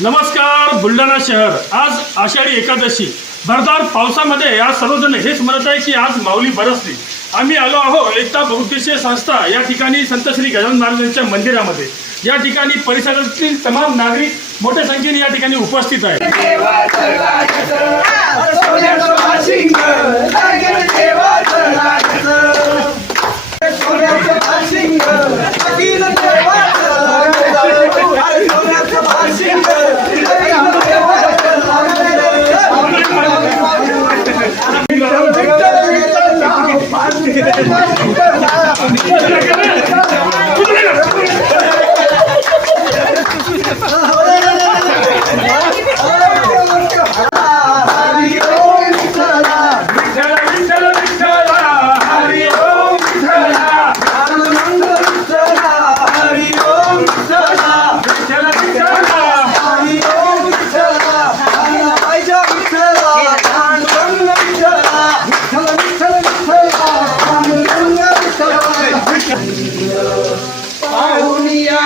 नमस्कार बुलढाणा शहर. आज आषाढी एकादशी. भरदार पावसामध्ये आज सर्वजण हेच म्हणत आहे की आज माऊली बरसली. आम्ही आलो आहो एकता बहुद्देशीय संस्था या ठिकाणी संत श्री गजानन महाराजांच्या मंदिरामध्ये. या ठिकाणी परिसरातील तमाम नागरिक मोठ्या संख्येने या ठिकाणी उपस्थित आहेत. Thank you.